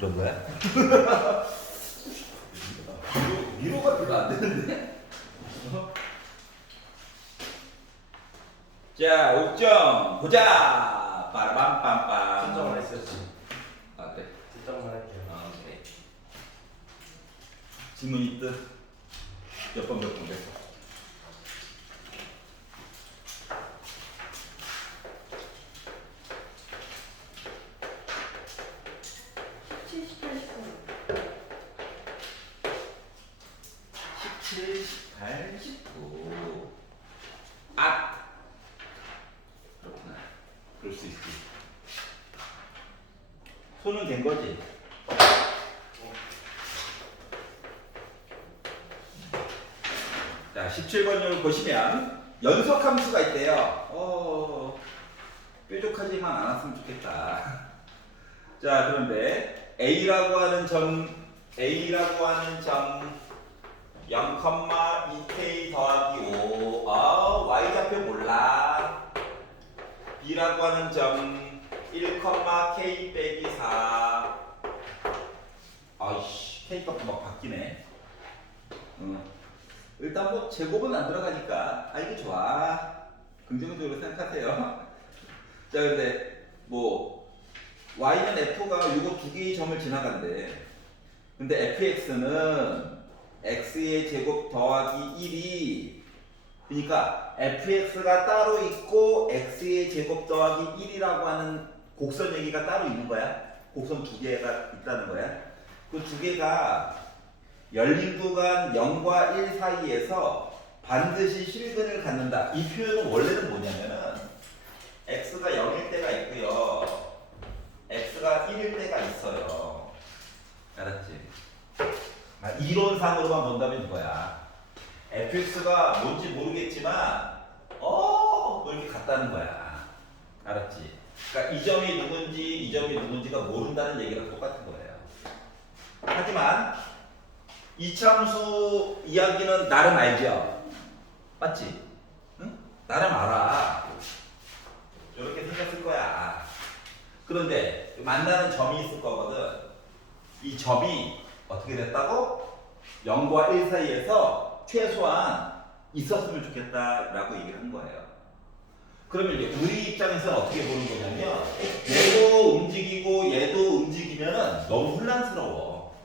그런 거야? 위로가 별로 안 되는데? 자, 옥정 보자. 빠라밤빰빰. 신청을 했었지. 아 그래? 신청만 할게요. 아 그래. 질문 있듯 몇 번 됐어? 칠, 18, 19. 아! 그렇구나. 그럴 수 있지. 손은 된 거지? 자, 17번을 보시면 연속 함수가 있대요. 뾰족하지만 않았으면 좋겠다. 자, 그런데 A라고 하는 점 0,2k 더하기 5. Y좌표 몰라. B라고 하는 점 1,k 빼기 4. 아이씨, K 값도 막 바뀌네. 일단 뭐 제곱은 안 들어가니까 이거 좋아. 긍정적으로 생각하세요. 자, 근데 뭐 Y는 F가 요거 두 개의 점을 지나간대. 근데 fx는 x의 제곱 더하기 1이, 그러니까 fx가 따로 있고 x의 제곱 더하기 1이라고 하는 곡선 얘기가 따로 있는 거야. 곡선 두 개가 있다는 거야. 그 두 개가 열린 구간 0과 1 사이에서 반드시 실근을 갖는다. 이 표현은 원래는 뭐냐면은 x가 0일 때가 있고요, x가 1일 때가 있어요. 알았지? 이론상으로만 본다면 이거야. fx가 뭔지 모르겠지만 이렇게 같다는 거야. 알았지? 그러니까 이 점이 누군지 이 점이 누군지가 모른다는 얘기랑 똑같은 거예요. 하지만 이차함수 이야기는 나름 알죠? 맞지? 응? 나름 알아. 이렇게 생겼을 거야. 그런데 만나는 점이 있을 거거든. 이 점이 어떻게 됐다고? 0과 1 사이에서 최소한 있었으면 좋겠다라고 얘기를 한 거예요. 그러면 이제 우리 입장에서는 어떻게 보는 거냐면, 얘도 움직이고 얘도 움직이면 너무 혼란스러워.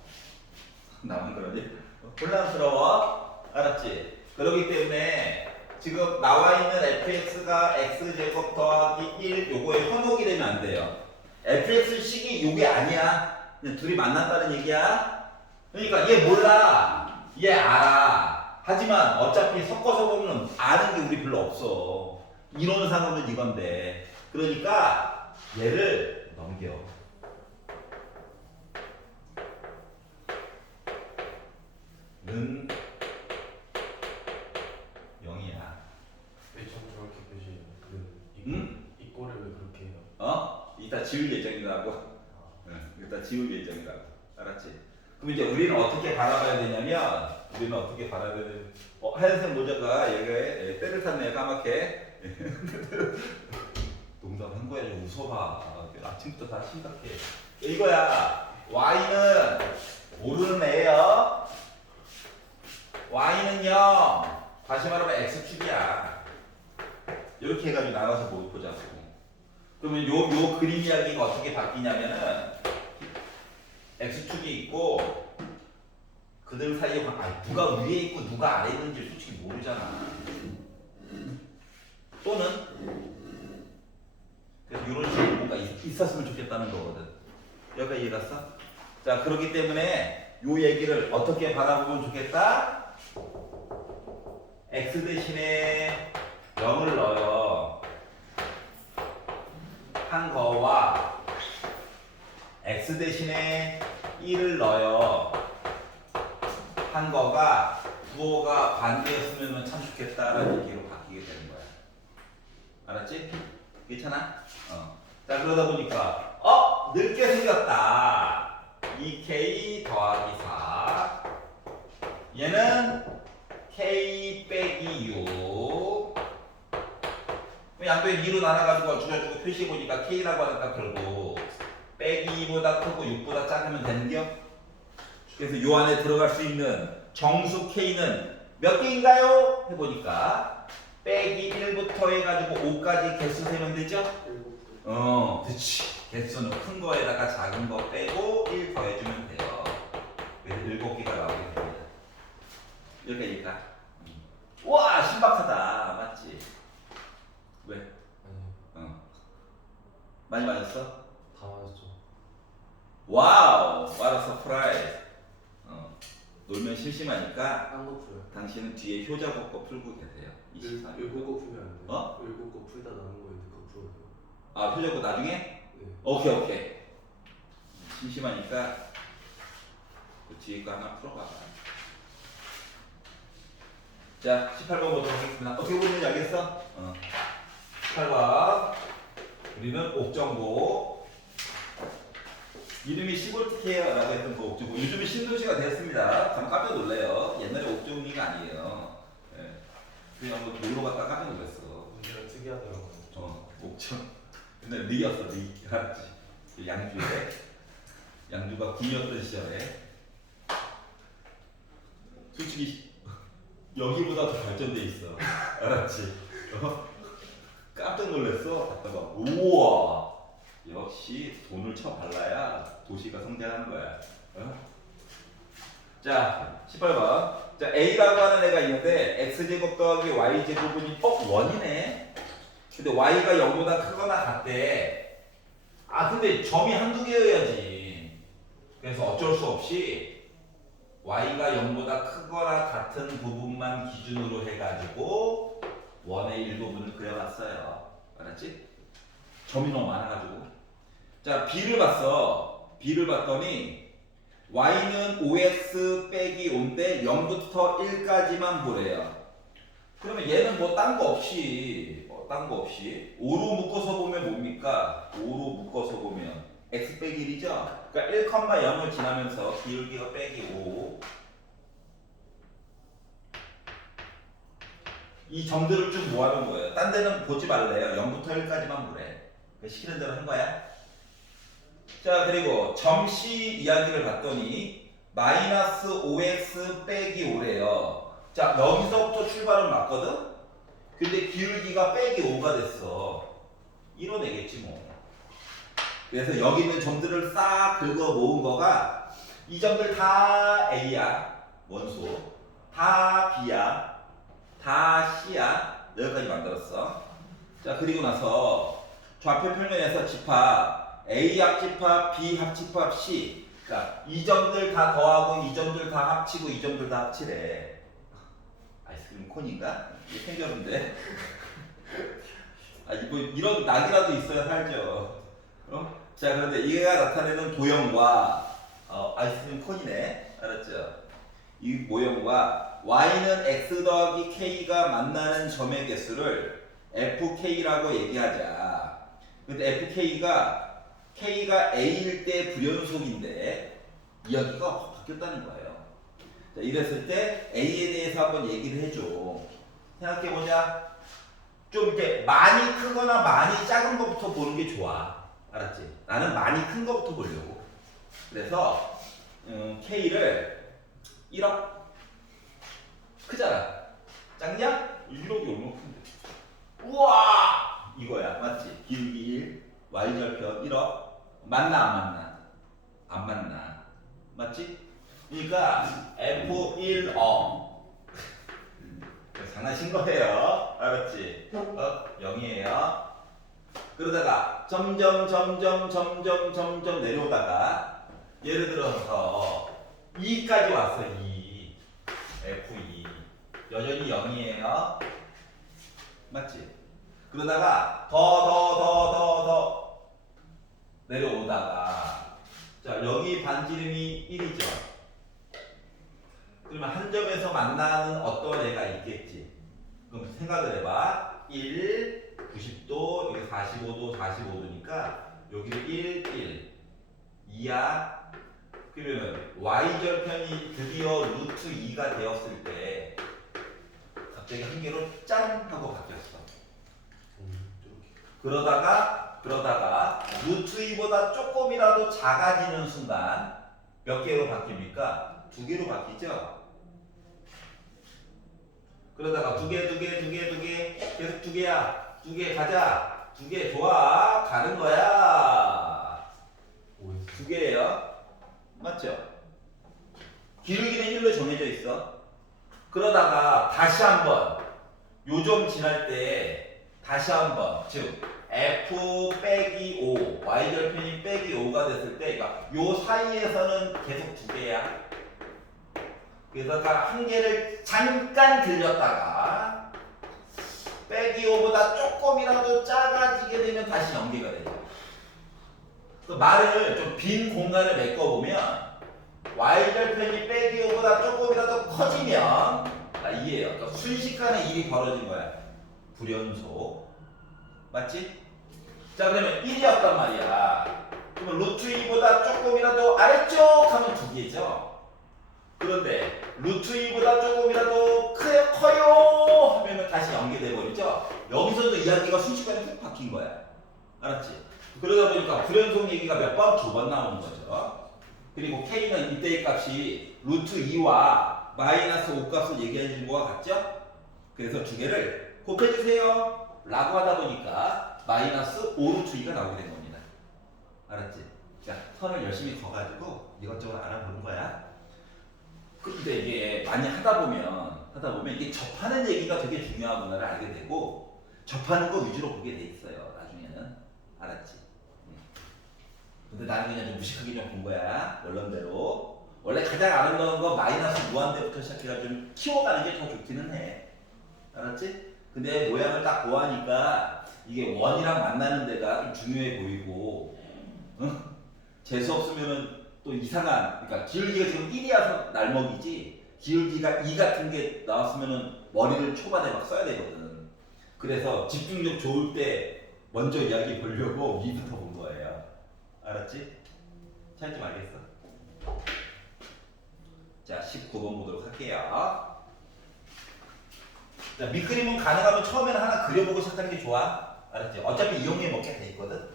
나만 그러지? 혼란스러워. 알았지? 그렇기 때문에 지금 나와 있는 fx가 x제곱 더하기 1 요거에 현혹이 되면 안 돼요. fx식이 요게 아니야. 그냥 둘이 만났다는 얘기야. 그러니까 얘 몰라, 얘 알아. 하지만 어차피 섞어서 보면 아는 게 우리 별로 없어. 이론상으로는 이건데. 그러니까 얘를 넘겨. 는 0이야. 왜 자꾸 저렇게 표시해요? 응? 이 꼴을 왜 그렇게 해요? 이따 지울 예정이라고. 응, 이따 지울 예정이라고. 알았지? 그럼 이제 우리는 어떻게 바라봐야 되냐면, 하얀색 모자가 여기에 때를 탔네, 까맣게. 농담한 거야, 좀 웃어봐. 아침부터 다 심각해. 이거야. Y는 모르는 애예요. Y는요, 다시 말하면 X축이야. 이렇게 해가지고 나눠서 보자고. 그러면 요 그림 이야기가 어떻게 바뀌냐면은, X축이 있고 그들 사이에 누가 위에 있고 누가 아래에 있는지 솔직히 모르잖아. 또는 그래서 이런 식으로 뭔가 있었으면 좋겠다는 거거든. 여기가 이해 갔어? 자, 그렇기 때문에 요 얘기를 어떻게 바라보면 좋겠다? X 대신에 0을 넣어요. 한 거와 X 대신에 1을 넣어요. 한 거가 부호가 반대였으면 참 좋겠다라는 얘기로 바뀌게 되는 거야. 알았지? 괜찮아? 자, 그러다 보니까 늙게 생겼다. 2k 더하기 4. 얘는 k 빼기 6. 양변 2로 나눠가지고 줄여주고 표시해보니까 k라고 하니까 결국 빼기 2보다 크고 6보다 작으면 되는겨? 그래서 요 안에 들어갈 수 있는 정수 K는 몇 개인가요? 해보니까 빼기 1부터 해가지고 5까지 개수 세면 되죠? 그치. 개수는 큰 거에다가 작은 거 빼고 1 더해주면 돼요. 그래서 7개가 나오게 됩니다. 여기까지니까. 와, 신박하다. 맞지? 왜? 아니요. 많이 맞았어? 다 맞았죠. 와우! what a surprise. 놀면 심심하니까 딴거 풀어요. 당신은 뒤에 효자법 거 풀고 계세요. 24. 일곱 거 풀면 안 돼요. 어? 일곱 거 풀다 남은 거 있는 거 풀어요. 아, 효자법 나중에? 네. 오케이. 심심하니까 그 뒤에 거 하나 풀어봐. 자, 18번 보도록 하겠습니다. 어떻게 보는지 알겠어? 18번. 우리는 옥정고. 이름이 시골특혜라고 했던 그 옥정고. 요즘에 신도시가 됐습니다. 참 깜짝 놀래요. 옛날에 옥정리가 아니에요. 예. 그냥 뭐 놀러 갔다 깜짝 놀랐어. 문제가 특이하더라고요. 옥정. 근데 리였어, 리. 알았지? 양주에. 양주가 군이었던 시절에. 솔직히 여기보다 더 발전돼 있어. 알았지? 깜짝 놀랐어. 갔다가 우와. 역시 돈을 쳐 발라야 도시가 성장하는 거야. 자, 18번. 자, A라고 하는 애가 있는데 x제곱 더하기 y제곱은 1이네. 근데 y가 0보다 크거나 같대. 근데 점이 한두 개여야지. 그래서 어쩔 수 없이 y가 0보다 크거나 같은 부분만 기준으로 해가지고 원의 일부분을 그려봤어요. 알았지? 점이 너무 많아가지고. 자, b를 봤어. b를 봤더니 y는 5x 빼기 5인데 0부터 1까지만 보래요. 그러면 얘는 뭐 딴 거 없이 5로 묶어서 보면 뭡니까? 5로 묶어서 보면 x 빼기 1이죠? 그러니까 1,0을 지나면서 기울기가 빼기 5. 이 점들을 쭉 모아놓은 거예요. 딴 데는 보지 말래요. 0부터 1까지만 보래. 시키는 대로 한 거야. 자, 그리고 점 C 이야기를 봤더니 마이너스 5x 빼기 5래요. 자, 여기서부터 출발은 맞거든? 근데 기울기가 빼기 5가 됐어. 이뤄내겠지 뭐. 그래서 여기 있는 점들을 싹 긁어 모은 거가 이 점들 다 A야. 원소. 다 B야. 다 C야. 여기까지 만들었어. 자, 그리고 나서 좌표 평면에서 집합 A 합집합, B 합집합, C. 그러니까 이 점들 다 더하고 이 점들 다 합치고 이 점들 다 합치래. 아이스크림 콘인가? 이게 탱겨인데. 뭐 이런 낙이라도 있어야 살죠. 자, 그런데 얘가 나타내는 도형과 아이스크림 콘이네. 알았죠? 이 모형과 y는 x 더하기 k가 만나는 점의 개수를 fk라고 얘기하자. 근데 fk가 a일 때 불연속인데 이야기가 바뀌었다는 거예요. 자, 이랬을 때 a에 대해서 한번 얘기를 해줘. 생각해보자. 좀 이렇게 많이 크거나 많이 작은 것부터 보는 게 좋아. 알았지? 나는 많이 큰 것부터 보려고. 그래서 K를 1억 크잖아. 작냐? 1억이 얼마나 큰데? 우와! 이거야. 맞지? 기울기 1, Y절편 1억. 맞나 안 맞나? 안 맞나? 맞지? 그러니까 F1억. 장난친 거예요. 알았지? 0이에요. 그러다가 점점 내려오다가 예를 들어서 2까지 왔어. 2. F2. 여전히 0이에요. 맞지? 그러다가 더 내려오다가 자, 여기 반지름이 1이죠. 그러면 한 점에서 만나는 어떤 애가 있겠지. 그럼 생각을 해봐. 1, 90도, 여기 45도, 45도니까 여기를 1, 2야. 그러면 y절편이 드디어 루트 2가 되었을 때 갑자기 한 개로 짠! 하고 바뀌었어. 이렇게. 그러다가 그러다가 루트 2보다 조금이라도 작아지는 순간 몇 개로 바뀝니까? 2개로 바뀌죠? 그러다가 2개 계속 2개야. 2개 가자. 2개 좋아. 가는 거야. 2개예요. 맞죠? 기울기는 1로 정해져 있어. 그러다가 다시 한번 요점 지날 때 다시 한번 즉 f 빼기 5 y절편이 빼기 5가 됐을 때 그러니까 요 사이에서는 계속 2개야. 그래서 한 개를 잠깐 들렸다가 빼기 5보다 조금이라도 작아지게 되면 다시 연계가 되죠. 그 말을 좀 빈 공간을 메꿔보면 y절편이 빼기 5보다 조금이라도 커지면 이해해요. 그러니까 순식간에 일이 벌어진 거야. 불연속. 맞지? 자 그러면 1이었단 말이야. 그러면 루트 2보다 조금이라도 아래쪽 하면 2개죠. 그런데 루트 2보다 조금이라도 커요 하면은 다시 연계돼 버리죠. 여기서도 이야기가 순식간에 훅 바뀐 거야. 알았지? 그러다 보니까 불연속 얘기가 몇 번? 2번 나오는 거죠. 그리고 K는 이때의 값이 루트 2와 마이너스 5 값을 얘기해주는 거와 같죠? 그래서 두 개를 곱해주세요 라고 하다 보니까 마이너스 5 루트 2가 나오게 된 겁니다. 알았지? 자, 선을 열심히 그어가지고 이것저것 알아보는 거야. 근데 이게 많이 하다 보면 이게 접하는 얘기가 되게 중요하구나를 알게 되고 접하는 거 위주로 보게 돼 있어요. 나중에는. 알았지? 근데 나는 그냥 좀 무식하게 좀 본 거야. 원론대로. 원래 가장 아름다운 건 마이너스 무한대부터 시작해가지고 좀 키워가는 게 더 좋기는 해. 알았지? 근데 모양을 딱 보아하니까 이게 원이랑 만나는 데가 좀 중요해 보이고 응? 재수 없으면은 또 이상한 그러니까 기울기가 지금 1이어서 날먹이지 기울기가 2 같은 게 나왔으면은 머리를 초반에 막 써야 되거든. 그래서 집중력 좋을 때 먼저 이야기 보려고 위부터 본 거예요. 알았지? 차이점 알겠어? 자 19번 보도록 할게요. 자, 밑그림은 가능하면 처음에는 하나 그려보고 시작하는 게 좋아. 알았지? 어차피 이용해 먹게 돼 있거든.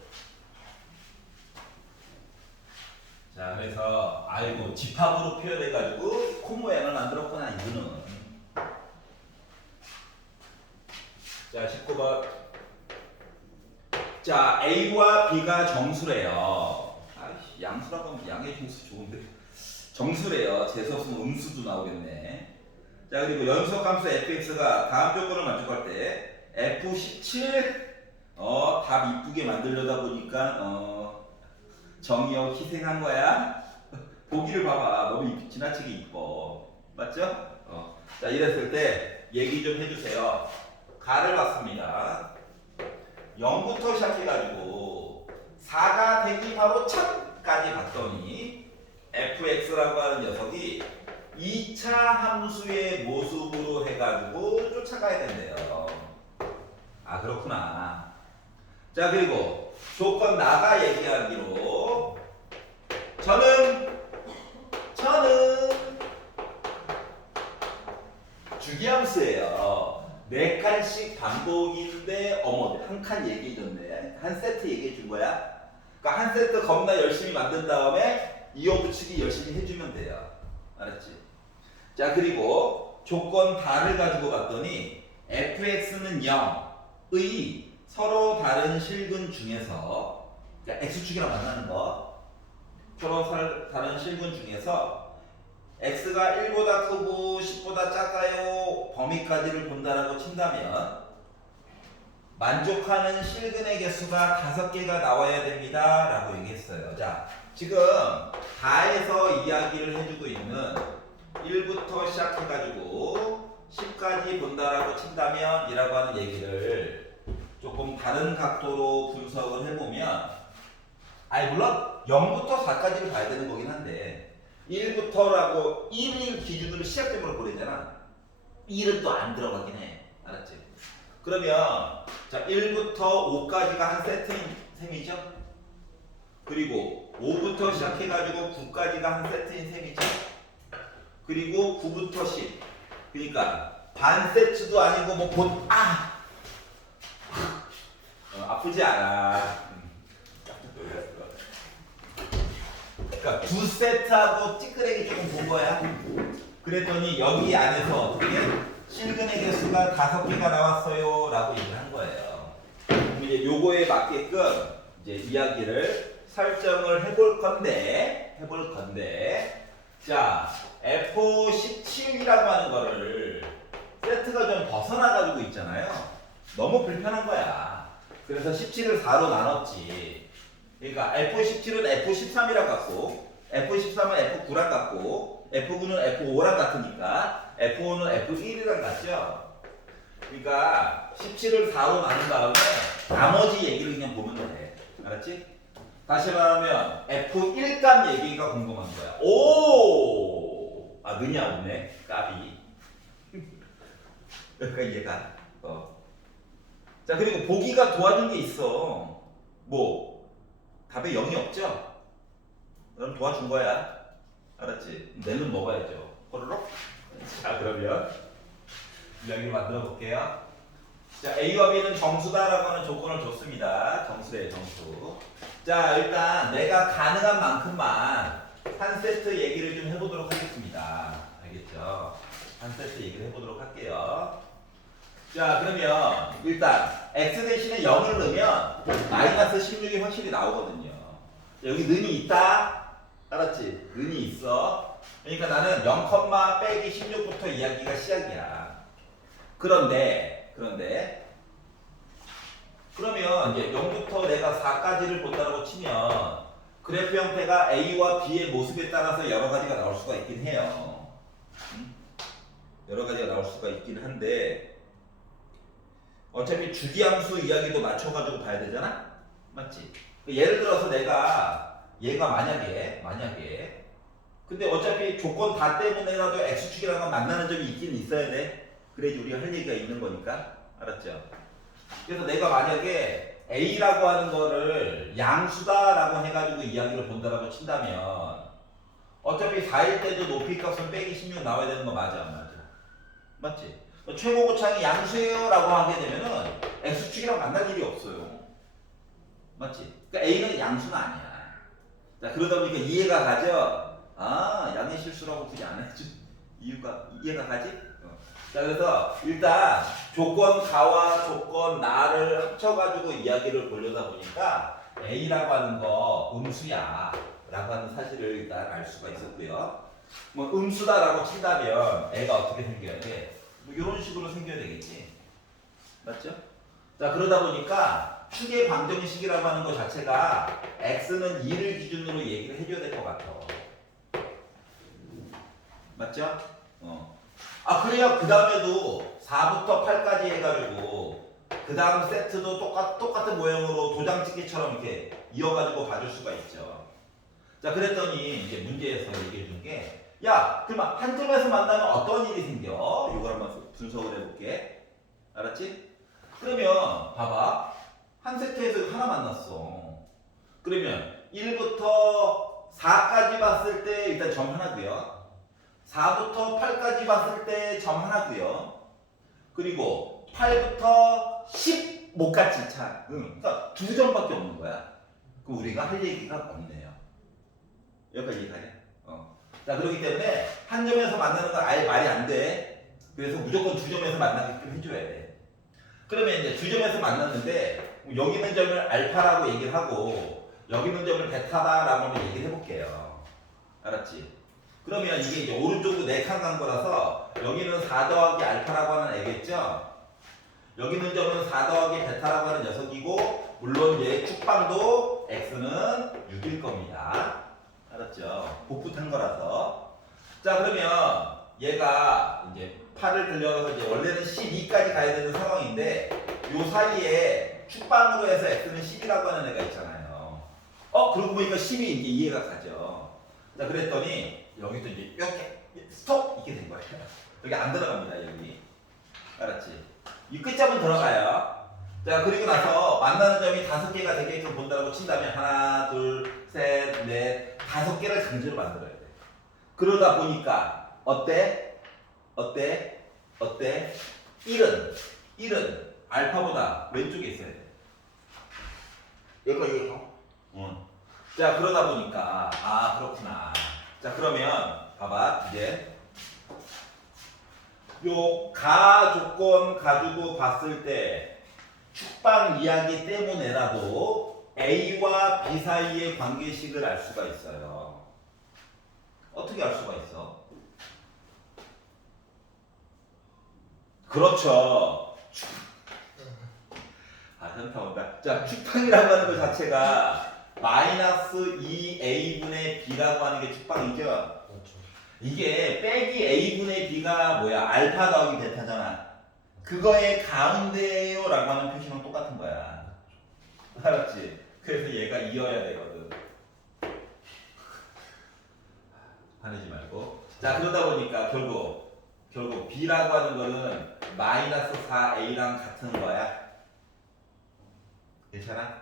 자, 그래서 아이고 집합으로 표현해가지고 코 모양을 만들었구나 이거는. 자, 19번. 자, A와 B가 정수래요. 아이씨, 양수라고 하면 양의 정수 좋은데. 정수래요. 재수 없으면 음수도 나오겠네. 자 그리고 연속 함수 fx가 다음 조건을 만족할 때 f17 답 이쁘게 만들려다 보니까 정의역 희생한 거야. 보기를 봐봐. 너무 지나치게 이뻐. 맞죠? 자 이랬을 때 얘기 좀 해주세요. 가를 봤습니다. 0부터 시작해가지고 4가 되기 바로 1000까지 봤더니 fx라고 하는 녀석이 2차 함수의 모습으로 해가지고 쫓아가야 된대요. 아 그렇구나. 자 그리고 조건 나가 얘기하기로 저는 주기함수예요. 4칸씩 반복인데 어머 한 칸 얘기해줬네. 한 세트 얘기해준 거야. 그러니까 한 세트 겁나 열심히 만든 다음에 이어붙이기 열심히 해주면 돼요. 알았지? 자 그리고 조건 다를 가지고 봤더니 fx는 0의 서로 다른 실근 중에서 그러니까 x축이랑 만나는 거 서로 다른 실근 중에서 x가 1보다 크고 10보다 작아요 범위까지를 본다라고 친다면 만족하는 실근의 개수가 5개가 나와야 됩니다 라고 얘기했어요. 자 지금 다에서 이야기를 해주고 있는 1부터 시작해가지고 10까지 본다라고 친다면 이라고 하는 얘기를 조금 다른 각도로 분석을 해보면 아니 물론 0부터 4까지를 봐야 되는 거긴 한데 1부터라고 1일 기준으로 시작점으로 보내잖아. 1은 또 안 들어가긴 해. 알았지? 그러면 자 1부터 5까지가 한 세트인 셈이죠? 그리고 5부터 시작해가지고 9까지가 한 세트인 셈이죠? 그리고 9부터 10 그러니까 반 세트도 아니고 뭐 아프지 않아. 그러니까 두 세트하고 찌끄레기 조금 본 거야. 그랬더니 여기 안에서 어떻게 실근의 개수가 5개가 나왔어요 라고 얘기를 한 거예요. 그럼 이제 요거에 맞게끔 이제 이야기를 설정을 해볼 건데 자 F17이라고 하는 거를 세트가 좀 벗어나 가지고 있잖아요. 너무 불편한 거야. 그래서 17을 4로 나눴지. 그러니까 F17은 F13이랑 같고 F13은 F9랑 같고 F9는 F5랑 같으니까 F5는 F1이랑 같죠. 그러니까 17을 4로 나눈 다음에 나머지 얘기를 그냥 보면 돼. 알았지? 다시 말하면 F1 값 얘기가 궁금한 거야. 오! 아 느냐 없네. 까비. 그러니까 이해가. 자 그리고 보기가 도와준 게 있어. 뭐 답에 0이 없죠? 그럼 도와준 거야. 알았지? 내는 먹어야죠. 호로록? 자 그러면 이야기를 만들어 볼게요. 자 A와 B는 정수다라고 하는 조건을 줬습니다. 정수래요 정수. 자 일단 내가 가능한 만큼만 한 세트 얘기를 좀 해보도록 하겠습니다. 알겠죠? 한 세트 얘기를 해보도록 할게요. 자 그러면 일단 x 대신에 0을 넣으면 마이너스 16이 확실히 나오거든요. 여기 는이 있다. 알았지? 는이 있어. 그러니까 나는 0, 빼기 16부터 이야기가 시작이야. 그러면 이제 0부터 내가 4까지를 본다고 치면 그래프 형태가 A와 B의 모습에 따라서 여러 가지가 나올 수가 있긴 해요. 여러 가지가 나올 수가 있긴 한데 어차피 주기함수 이야기도 맞춰가지고 봐야 되잖아? 맞지? 예를 들어서 얘가 만약에 근데 어차피 조건 다 때문에라도 X축이랑 만나는 점이 있긴 있어야 돼. 그래야지 우리가 할 얘기가 있는 거니까. 알았죠? 그래서 내가 만약에 A라고 하는 거를 양수다라고 해가지고 이야기를 본다라고 친다면 어차피 4일 때도 높이 값은 빼기 16 나와야 되는 거 맞아 안 맞아? 맞지? 최고고창이 양수예요 라고 하게 되면은 X축이랑 만날 일이 없어요. 맞지? 그러니까 A는 양수는 아니야. 자 그러다 보니까 이해가 가죠? 아 양의 실수라고 굳이 안 해준 이유가 이해가 가지? 자 그래서 일단 조건 가와 조건 나를 합쳐가지고 이야기를 보려다 보니까 A라고 하는 거 음수야 라고 하는 사실을 일단 알 수가 있었고요. 뭐 음수다라고 친다면 애가 어떻게 생겨야 돼? 뭐 이런 식으로 생겨야 되겠지. 맞죠? 자 그러다 보니까 축의 방정식이라고 하는 것 자체가 x는 2를 기준으로 얘기를 해줘야 될 것 같아. 맞죠? 아 그래야 그 다음에도 4부터 8까지 해가지고 그 다음 세트도 똑같은 모양으로 도장찍기처럼 이렇게 이어가지고 봐줄 수가 있죠. 자 그랬더니 이제 문제에서 얘기해 준 게 야 그러면 한 점에서 만나면 어떤 일이 생겨? 이걸 한번 분석을 해볼게. 알았지? 그러면 봐봐 한 세트에서 하나 만났어. 그러면 1부터 4까지 봤을 때 일단 점 하나고요. 4부터 8까지 봤을 때 점 하나고요. 그리고 8부터 10 못 갔지 차. 그러니까 두 점밖에 없는 거야. 그럼 우리가 할 얘기가 없네요. 여기까지 이해가냐? 자 그렇기 때문에 한 점에서 만나는 건 아예 말이 안 돼. 그래서 무조건 두 점에서 만나게끔 해줘야 돼. 그러면 이제 두 점에서 만났는데 여기 있는 점을 알파라고 얘기를 하고 여기 있는 점을 베타다라고 한번 얘기를 해볼게요. 알았지? 그러면 이게 이제 오른쪽으로 4칸 간 거라서 여기는 4 더하기 알파라고 하는 애겠죠? 여기 있는 점은 4 더하기 베타라고 하는 녀석이고 물론 얘 축방도 x는 6일 겁니다. 알았죠? 복붙한 거라서. 자 그러면 얘가 이제 8을 들려서 이제 원래는 12까지 가야 되는 상황인데 요 사이에 축방으로 해서 x는 10이라고 하는 애가 있잖아요. 그러고 보니까 10이 이제 이해가 가죠. 자 그랬더니 여기서 이제 이렇게 스톱 이렇게 된 거예요. 여기 안 들어갑니다 여기. 알았지? 이 끝점은 들어가요. 자 그리고 나서 만나는 점이 5개가 되게끔 본다고 친다면 하나 둘 셋 넷 5개를 강제로 만들어야 돼. 그러다 보니까 어때? 1은 알파보다 왼쪽에 있어야 돼. 여기까지 이해가? 자 자, 그러다 보니까 아, 그렇구나. 자, 그러면 봐봐. 이제 요 가 조건 가지고 봤을 때 축방 이야기 때문에라도 A와 B 사이의 관계식을 알 수가 있어요. 어떻게 알 수가 있어? 그렇죠. 아, 현타 온다. 자, 축방이라고 하는 것 자체가 마이너스 2A분의 B라고 하는 게 축방이죠. 그렇죠. 이게 빼기 A분의 B가 뭐야? 알파 더하기 베타잖아. 그거의 가운데요라고 하는 표시랑 똑같은 거야. 알았지? 그래서 얘가 이어야 되거든. 화내지 말고. 자, 그러다 보니까 결국 B라고 하는 거는 마이너스 4A랑 같은 거야. 괜찮아?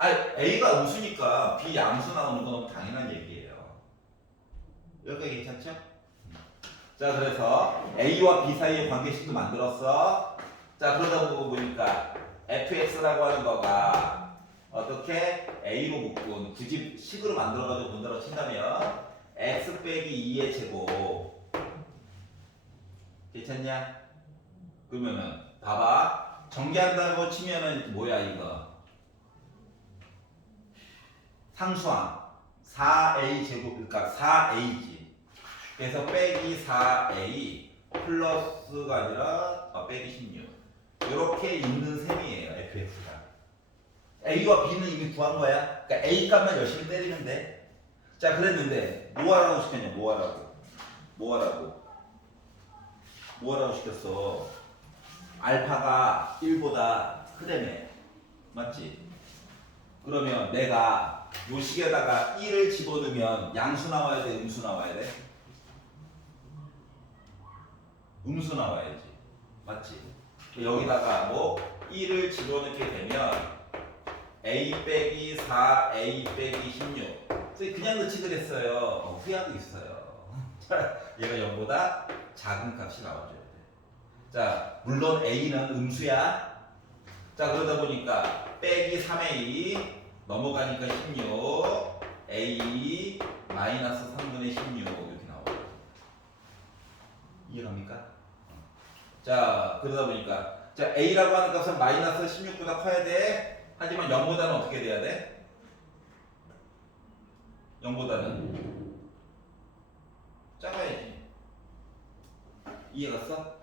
아, A가 음수니까 B 양수 나오는 건 당연한 얘기예요. 여기까지 괜찮죠? 자, 그래서 A와 B 사이의 관계식도 만들었어. 자, 그러다 보니까 fx라고 하는 거가 어떻게 A로 묶은 굳이 식으로 만들어가지고 문자로 친다면 x 빼기 2의 제곱. 괜찮냐? 그러면은 봐봐. 전개한다고 치면은 뭐야 이거? 상수항 4a 제곱, 그러니까 4a지. 그래서 빼기 4a 플러스가 아니라 빼기 16. 이렇게 있는 셈이에요 fx가. a와 b는 이미 구한 거야. 그러니까 a 값만 열심히 때리면 돼. 자, 그랬는데 뭐 하라고 시켰냐? 뭐 하라고 시켰어? 알파가 1보다 크다며. 맞지? 그러면 내가 요 식에다가 1을 집어넣으면 양수 나와야 돼, 음수 나와야 돼? 음수 나와야지. 맞지? 여기다가 뭐 1을 집어넣게 되면 a 빼기 4a 빼기 16. 그냥 넣지 그랬어요. 후회하고 있어요. 얘가 0보다 작은 값이 나와줘야 돼. 자, 물론 a는 음수야. 자, 그러다 보니까 빼기 3a 넘어가니까 16, a 마이너스 3분의 16 이렇게 나와요. 이해갑니까? 자, 그러다 보니까 자, a라고 하는 값은 마이너스 16보다 커야 돼. 하지만 0보다는 어떻게 돼야 돼? 0보다는 작아야지. 이해갔어?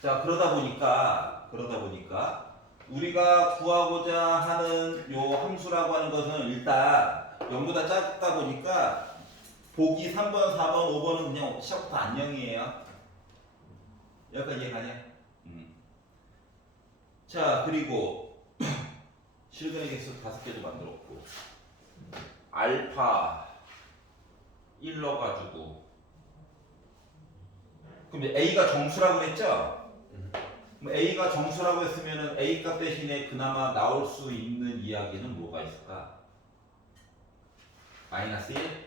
자, 그러다 보니까 우리가 구하고자 하는 요 함수라고 하는 것은 일단 0보다 작다 보니까 보기 3번, 4번, 5번은 그냥 시작부터 안녕이에요. 여기까지 이해가냐? 자, 그리고 실근의 개수 5개도 만들었고 알파 1 넣어가지고 그럼 A가 정수라고 했죠? 그럼 A가 정수라고 했으면은 A 값 대신에 그나마 나올 수 있는 이야기는 뭐가 있을까? 마이너스 1,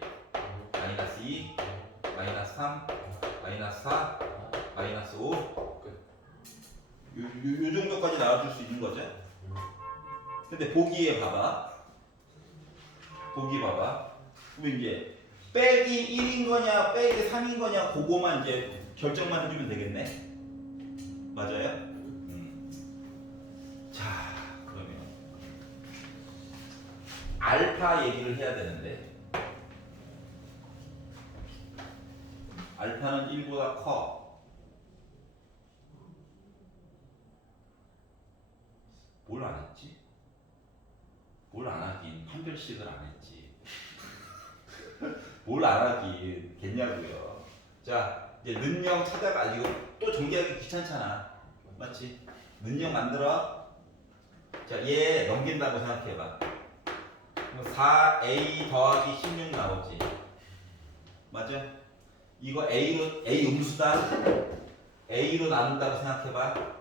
마이너스 2, 마이너스 3, 마이너스 4, 마이너스 5. 요 정도까지 나와줄 수 있는 거죠? 근데 보기에 봐봐. 그럼 이제 빼기 1인 거냐, 빼기 3인 거냐, 그거만 이제 결정만 해주면 되겠네. 맞아요? 자, 그러면 알파 얘기를 해야 되는데 알파는 1보다 커. 뭘 안 했지? 뭘 안 하긴 판별식을 안 했지. 뭘 안 하긴 겠냐고요. 자, 이제 능령 찾아가. 이거 또 전개하기 귀찮잖아. 맞지? 능령 만들어. 자, 얘 넘긴다고 생각해봐. 그럼 4a 더하기 16 나오지. 맞아? 이거 A 음수다. A로 나눈다고 생각해봐.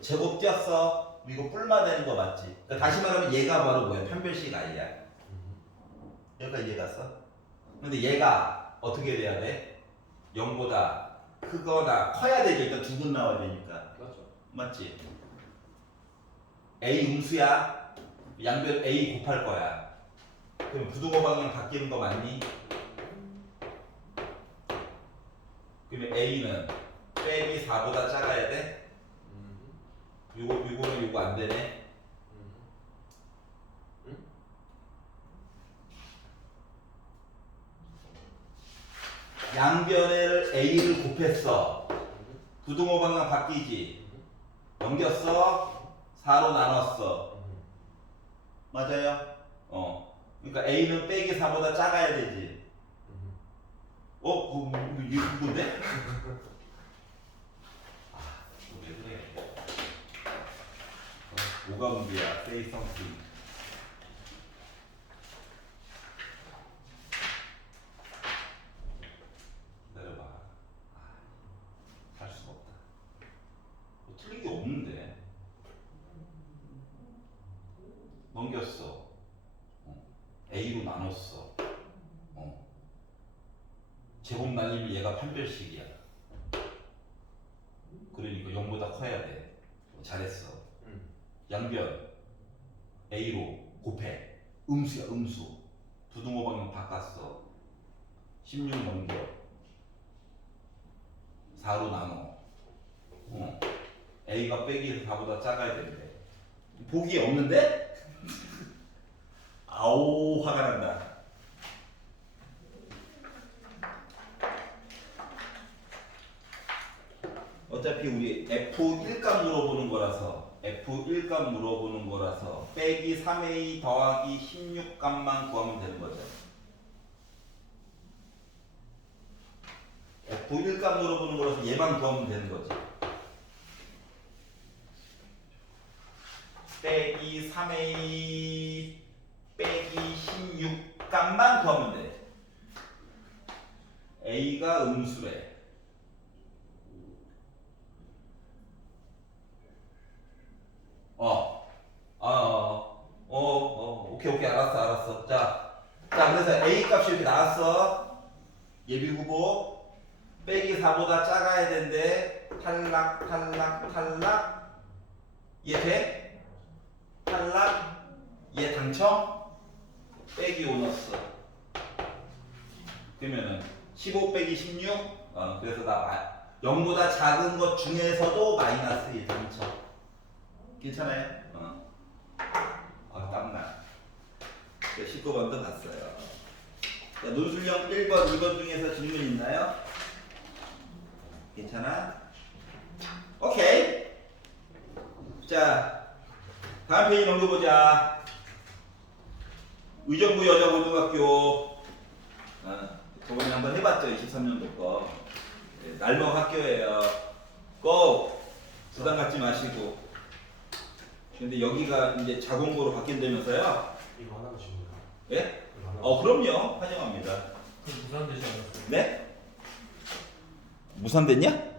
제곱 띄었어. 이거 뿔마 되는 거 맞지? 그러니까 다시 말하면 얘가 바로 뭐야? 판별식 I야. 여기까지 이해갔어? 근데 얘가 어떻게 돼야 돼? 0보다 크거나 커야 되죠. 일단 두 분 나와야 되니까. 그렇죠. 맞지? A 음수야. 양변 A 곱할 거야. 그럼 부등호 방향 바뀌는 거 맞니? 그러면 A는 빼기 4보다 작아야 돼? 요거는 요거 안 되네. 양변을 A를 곱했어. 부등호 방향 바뀌지? 넘겼어? 4로 나눴어. 맞아요? 그러니까 A는 빼기 4보다 작아야 되지. 이건데? 왜 그래? 뭐가 문제야? Say something. 기다려봐. 할 수가 없다. 틀린 게 없는데. 넘겼어. A로 나눴어. 제곱 날리면 얘가 판별식이야. 그러니까 0보다 커야 돼. 잘했어. 양변 A로 곱해. 음수야 음수. 부등호 방향 바꿨어. 16 넘겨. 4로 나눠. A가 빼기 4보다 작아야 되는데. 보기 없는데? 아우 화가 난다. 어차피 우리 F1값 물어보는 거라서 빼기 3A 더하기 16값만 구하면 되는 거죠. F1값 물어보는 거라서 얘만 구하면 되는 거지. 빼기 3A 빼기 16값만 구하면 돼. A가 음수래. 오케이 알았어. 자 그래서 A 값이 이렇게 나왔어. 예비 후보 빼기 4보다 작아야 되는데 탈락 얘 돼? 탈락 얘 당첨 빼기 5 넣었어. 그러면은 15 빼기 16 그래서 나 0보다 작은 것 중에서도 마이너스 1 당첨. 괜찮아요? 땀나. 19번도 봤어요. 자, 논술형 1번, 2번 중에서 질문 있나요? 괜찮아? 오케이. 자, 다음 페이지 넘겨보자. 의정부 여자고등학교. 저번에 한번 해봤죠? 23년도 거. 네, 날먹 학교예요. 고! 부담 갖지 마시고. 근데 여기가 이제 자공고로 바뀐다면서요? 이거 하나만 주면 돼요. 예? 이거 하나. 그럼요. 환영합니다. 그 무산되지 않았어요? 네? 무산됐냐?